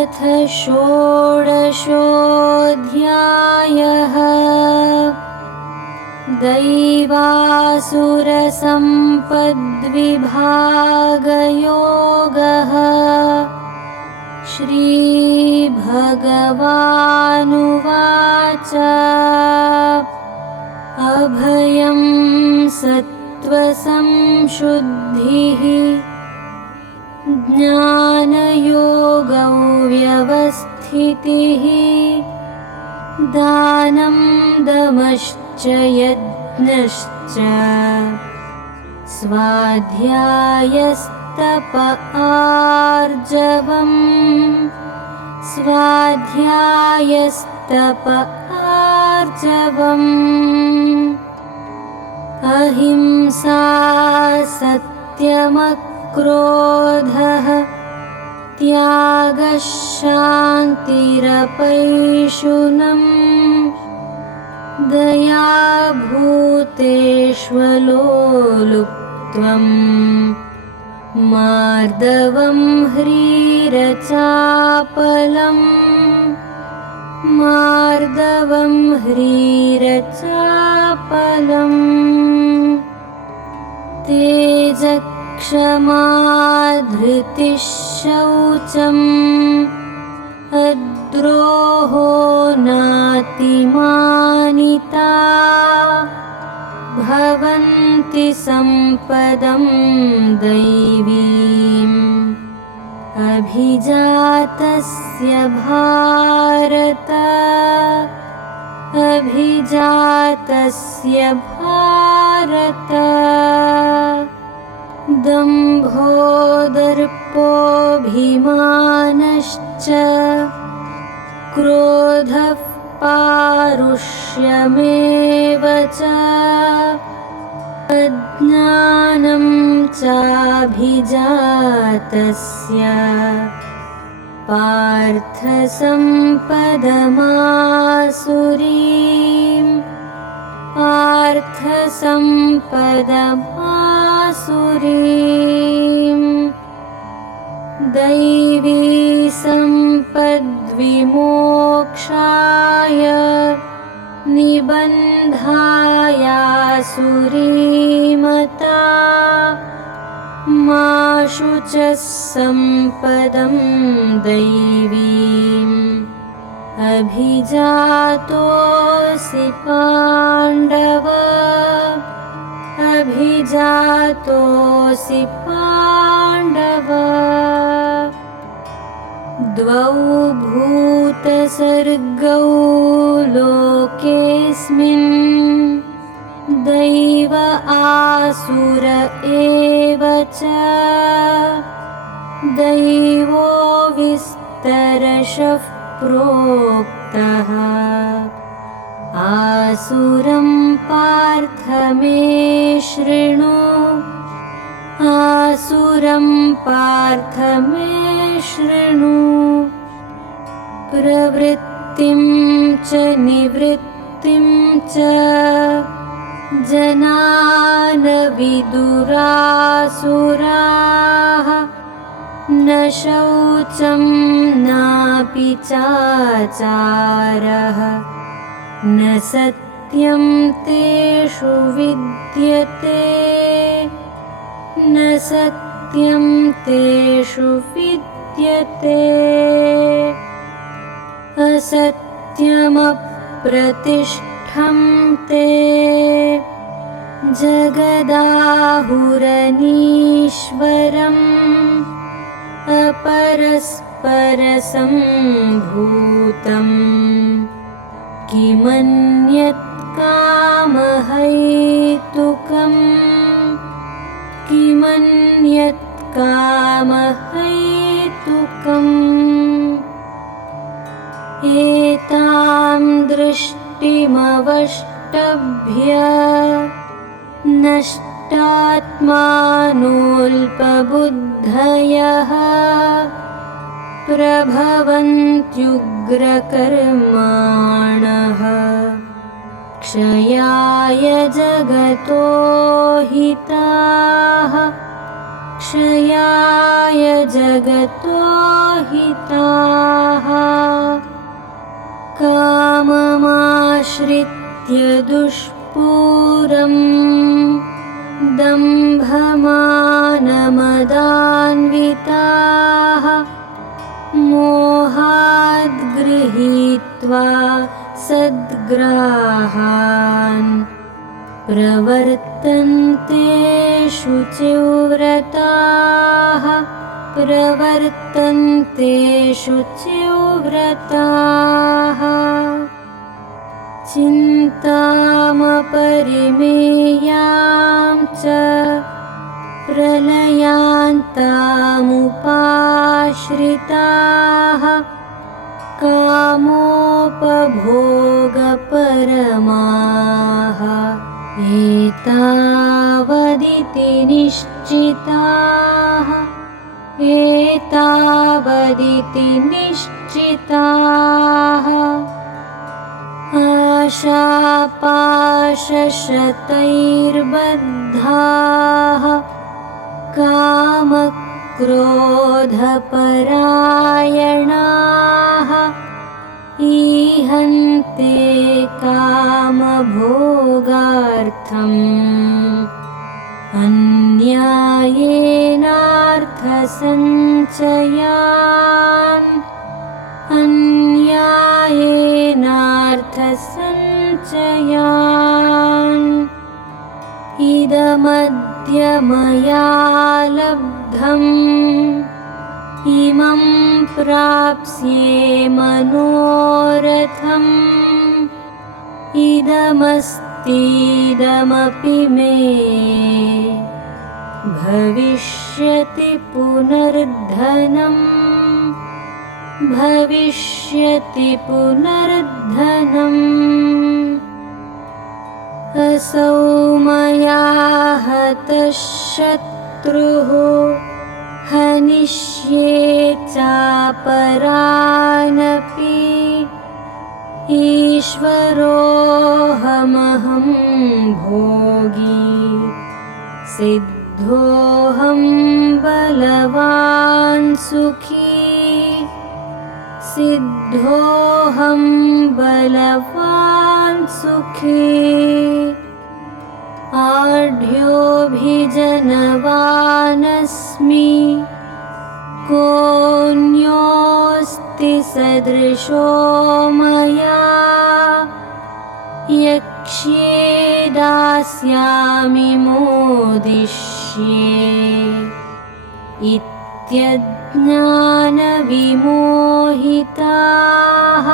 अथ षोडशोऽध्यायः। दैवासुरसम्पद्विभागयोगः। श्रीभगवानुवाच अभयं सत्त्वसंशुद्धिः ज्ञानयोगौ व्यवस्थितिः दानं दमश्च यज्ञश्च स्वाध्यायस्तप आर्जवम् अहिंसा सत्यमक्रोधः त्यागः शान्तिरपैशुनम् दया भूतेष्वलोलुप्त्वम् मार्दवम् ह्रीरचापलम् तेजक्षमा धृतिः शौचम् अद्रोहो नातिमानिता भवन्ति सम्पदं दैवीम् अभिजातस्य भारत दम्भो दर्पोऽभिमानश्च क्रोधः पारुष्यमेव च अज्ञानं चाभिजातस्य पार्थसम्पदमासुरीम् दैवी सम्पद्विमोक्षाय निबन्धायासुरीमता मा शुचः सम्पदं दैवीम् अभिजातोऽसि पाण्डव द्वौ भूतसर्गौ लोकेऽस्मिन् दैव आसुर एव च दैवो विस्तरशः प्रोक्तः आसुरं पार्थ मे शृणु प्रवृत्तिं च निवृत्तिं च जनान विदुरासुराः न शौचं नापि चाचारः न सत्यं तेषु विद्यते असत्यमप्रतिष्ठं ते जगदाहुरनीश्वरम् अपरस्परसम्भूतम् किमन्यत् कामहैतुकम् एतां दृष्टिमवष्टभ्य नष्टात्मानोऽल्पबुद्धयः प्रभवन्त्युग्रकर्माणः क्षयाय जगतो हिताः क्षयाय जगतो हिताः। नित्यदुष्पूरं दम्भमानमदान्विताः मोहाद् गृहीत्वा सद्ग्राहान् प्रवर्तन्ते शुचिव्रताः चिन्तामपरिमेयां च प्रलयान्तामुपाश्रिताः कामोपभोगपरमाः एतावदिति निश्चिताः आशापाशशतैर्बद्धाः कामक्रोधपरायणाः ईहन्ते कामभोगार्थम् अन्यायेनार्थसञ्चयान् इदमद्य मया लब्धम् इमं प्राप्स्ये मनोरथम् इदमस्तीदमपि मे भविष्यति पुनर्धनम् असौ मया हतः शत्रुः हनिष्ये चापरानपि ईश्वरोऽहमहं भोगी सिद्धोऽहं बलवान् सुखी आढ्योऽभिजनवानस्मि कोऽन्योऽस्ति सदृशो मया यक्ष्ये दास्यामि मोदिष्ये इत्यज्ञानविमोहिताः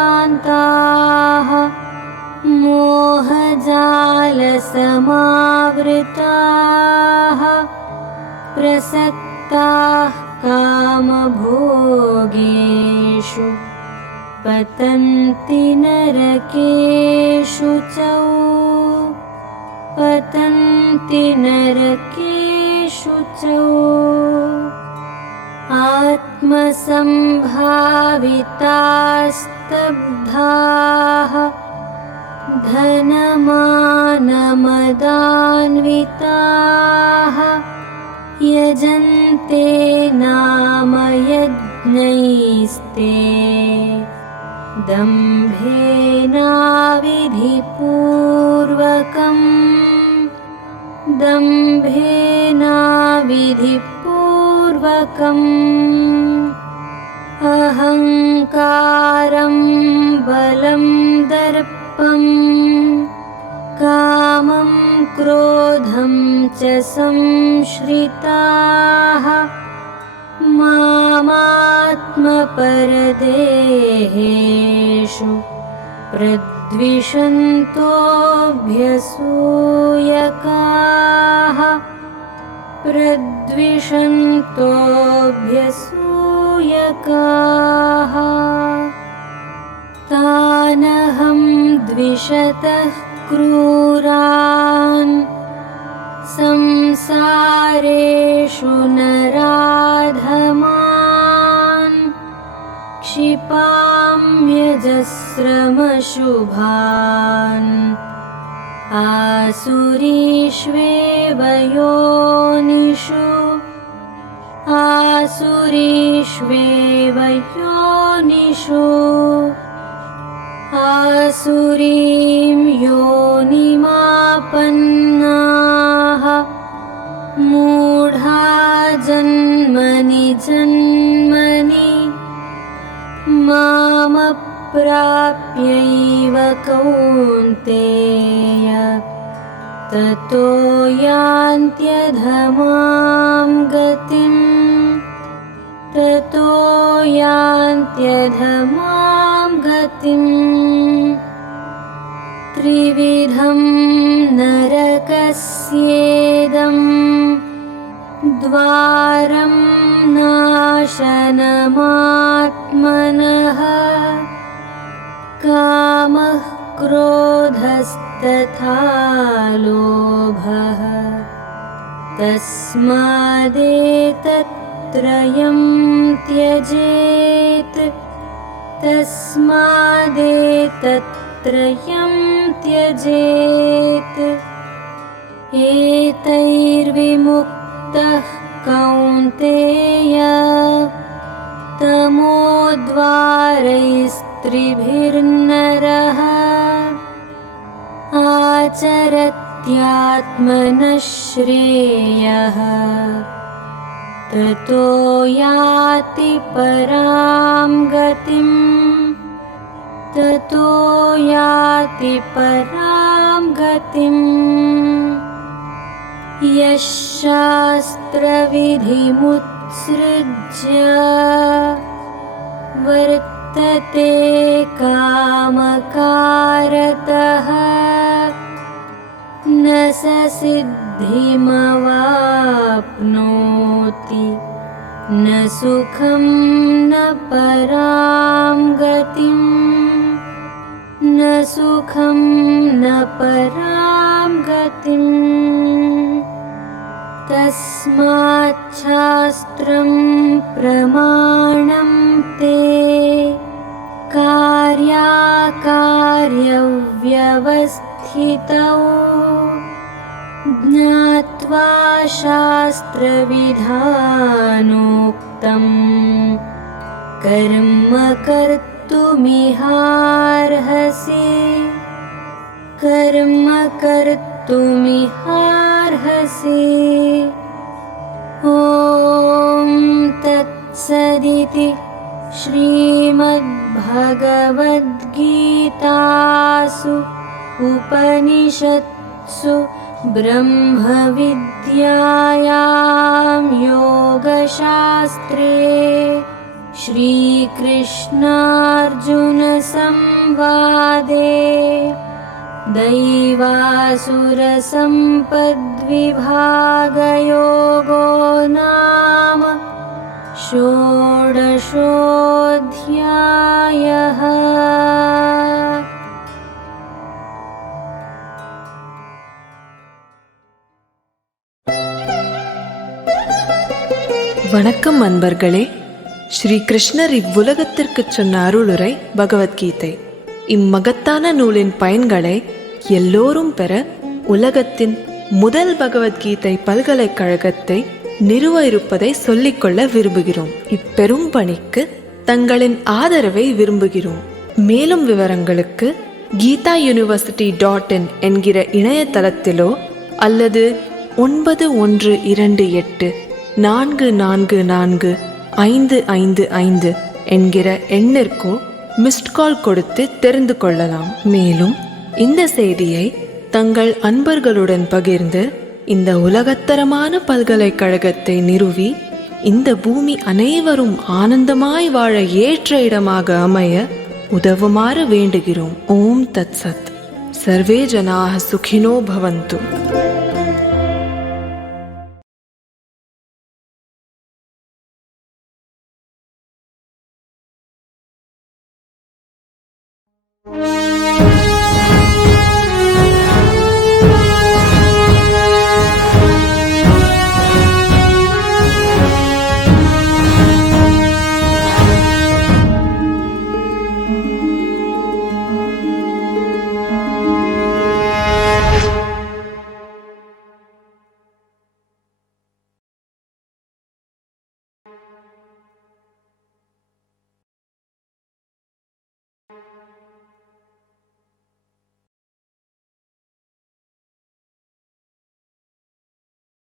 अनेकचित्रविभ्रान्ताः मोहजालसमावृताः प्रसक्ताः कामभोगेषु पतन्ति नरकेषु च आत्मसम्भावितास्तब्धाः धनमानमदान्विताः यजन्ते नाम यज्ञैस्ते दम्भेनाविधिपूर्वकम् अहङ्कारं बलं दर्पं कामं क्रोधं च संश्रिताः मामात्मपरदेहेषु प्रद्विषन्तोऽभ्यसूयकाः तानहं द्विषतः क्रूरान् संसारेषु नराधमान् क्षिपाम्यजस्रमशुभान् आसुरीष्वेव योनिषु आसुरीष्वेव योनिषु आसुरीं योनिमापन्नाः मूढा जन्मनि जन्मनि मामप्राप्यैव कौन्तेय ततो यान्त्यधमां गतिम् ततो यान्त्यधमां गतिम् त्रिविधं नरकस्येदम् द्वारं नाशनमात्मनः कामः क्रोधस्तथा लोभः तस्मादेतत्त्रयं त्यजेत् तस्मादेतत्त्रयं त्यजेत् एतैर्विमुक्तः कौन्तेय तमोद्वारैस्त्रिभिर्नरः आचरत्यात्मनः श्रेयः ततो याति परां गतिम् ततो याति परां गतिम् यः शास्त्रविधिमुत्सृज्य वर्तते कामकारतः न स सिद्धिमवाप्नोति न सुखं न परां गतिम् न सुखं न परां गतिम् तस्माच्छास्त्रं प्रमाणं ते कार्याकार्यव्यवस्थितौ ज्ञात्वा शास्त्रविधानोक्तं कर्म कर्तुमिहार्हसि कर्म कर्तुमिहार्हसि ॐ तत्सदिति श्रीमद्भगवद्गीतासु उपनिषत्सु ब्रह्मविद्यायां योगशास्त्रे श्रीकृष्णार्जुनसंवादे दैवासुरसम्पद्विभागयोगो नाम षोडशोऽध्यायः। வணக்கம் அன்பர்களே. ஸ்ரீ கிருஷ்ணர் இவ்வுலகத்திற்கு சொன்ன அருளுரை பகவத்கீதை. இம்மகத்தான நூலின் பயன்களை எல்லோரும் பெற உலகத்தின் முதல் பகவத்கீதை பல்கலைக்கழகத்தை நிறுவ இருப்பதை சொல்லிக்கொள்ள விரும்புகிறோம். இப்பெரும் பணிக்கு தங்களின் ஆதரவை விரும்புகிறோம். மேலும் விவரங்களுக்கு GitaUniversity.in என்கிற இணையதளத்திலோ அல்லது 9128444555 என்கிற எண்ணிற்கோ மிஸ்ட் கால் கொடுத்து தெரிந்து கொள்ளலாம். மேலும் இந்த செய்தியை தங்கள் அன்பர்களுடன் பகிர்ந்து இந்த உலகத்தரமான பல்கலைக்கழகத்தை நிறுவி இந்த பூமி அனைவரும் ஆனந்தமாய் வாழ ஏற்ற இடமாக அமைய உதவுமாறு வேண்டுகிறோம். ஓம் தத் சத். சர்வே ஜனாஹ சுகினோ பவந்து.